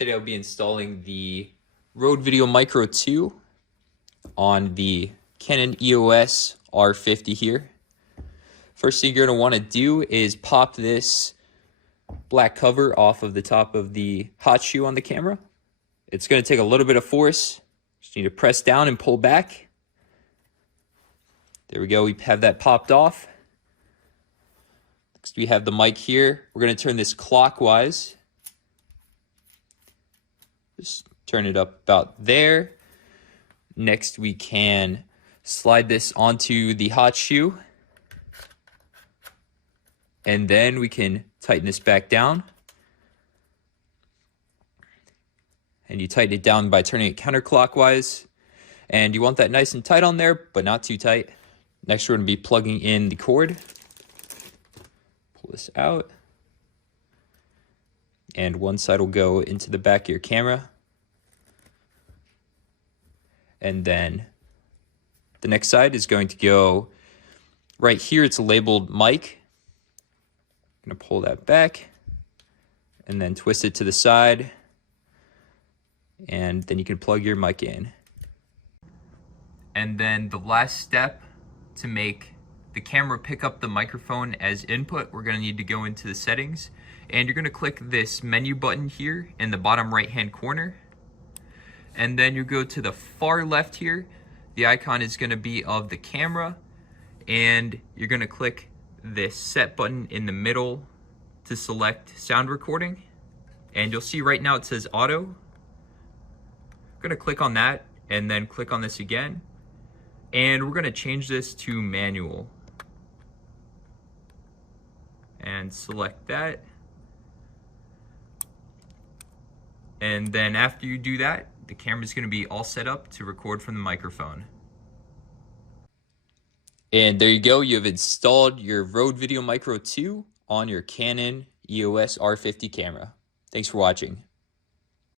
Today I'll be installing the Rode Video Micro 2 on the Cannon EOS R50 here. First thing you're going to want to do is pop this black cover off of the top of the hot shoe on the camera. It's going to take a little bit of force. Just need to press down and pull back. There we go, we have that popped off. Next we have the mic here. We're going to turn this clockwise. Just turn it up about there. Next we can slide this onto the hot shoe. And then we can tighten this back down. And you tighten it down by turning it counterclockwise. And you want that nice and tight on there, but not too tight. Next we're going to be plugging in the cord. Pull this out. And one side will go into the back of your camera. And then the next side is going to go right here. It's labeled mic. I'm going to pull that back and then twist it to the side. And then you can plug your mic in. And then the last step to make the camera pick up the microphone as input, we're going to need to go into the settings. And you're going to click this menu button here in the bottom right hand corner. And then you go to the far left here. The icon is going to be of the camera. And you're going to click this set button in the middle to select sound recording. And you'll see right now it says auto. I'm going to click on that and then click on this again. And we're going to change this to manual. And select that. And then after you do that, the camera is going to be all set up to record from the microphone. And there you go. You have installed your Rode Video Micro 2 on your Cannon EOS R50 camera. Thanks for watching.